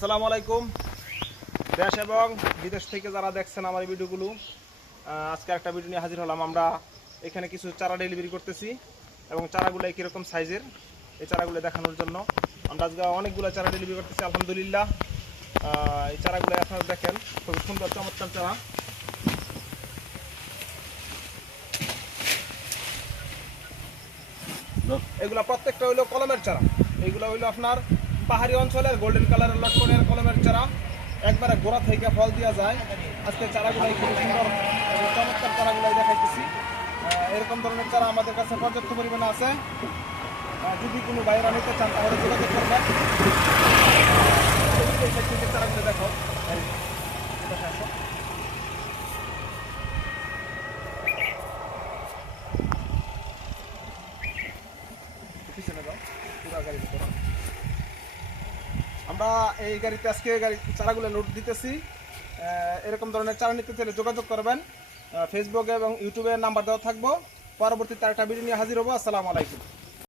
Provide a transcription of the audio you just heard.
আসসালামু আলাইকুম। দেশ এবং বিদেশ থেকে যারা দেখছেন আমার ভিডিওগুলো, আজকে একটা ভিডিও নিয়ে হাজির হলাম। আমরা এখানে কিছু চারা ডেলিভারি করতেছি এবং চারাগুলো কীরকম সাইজের এই চারাগুলো দেখানোর জন্য আমরা আজকে অনেকগুলো চারা ডেলিভারি করতেছি আলহামদুলিল্লাহ। এই চারাগুলো আপনারা দেখেন, খুব সুন্দর চমৎকার চারা। এগুলা প্রত্যেকটা হইলো কলমের চারা। এইগুলো হইলো আপনার পাহাড়ি অঞ্চলের গোল্ডেন কালারের লটকনের কলমের চারা, একবারে গোড়া থেকে ফল দেওয়া যায়। আজকে চারাগুলাই খুব সুন্দর এবং চমৎকার চারাগুলাই দেখাইতেছি। এরকম ধরনের চারা আমাদের কাছে পর্যাপ্ত পরিমাণে আছে। যদি কোনো বাইরে নিতে চান তাহলে যোগাযোগ করবেন। চারাগুলো দেখো, পিছনে যাও, পুরো গাড়ি আমরা এই গাড়িতে আজকে চারাগুলো লোড দিতেছি। এরকম ধরনের চারা নিতে চাইলে যোগাযোগ করবেন। ফেসবুকে এবং ইউটিউবে নাম্বার দেওয়া থাকবো। পরবর্তীতে একটা ভিডিও নিয়ে হাজির হবো। আসসালামু আলাইকুম।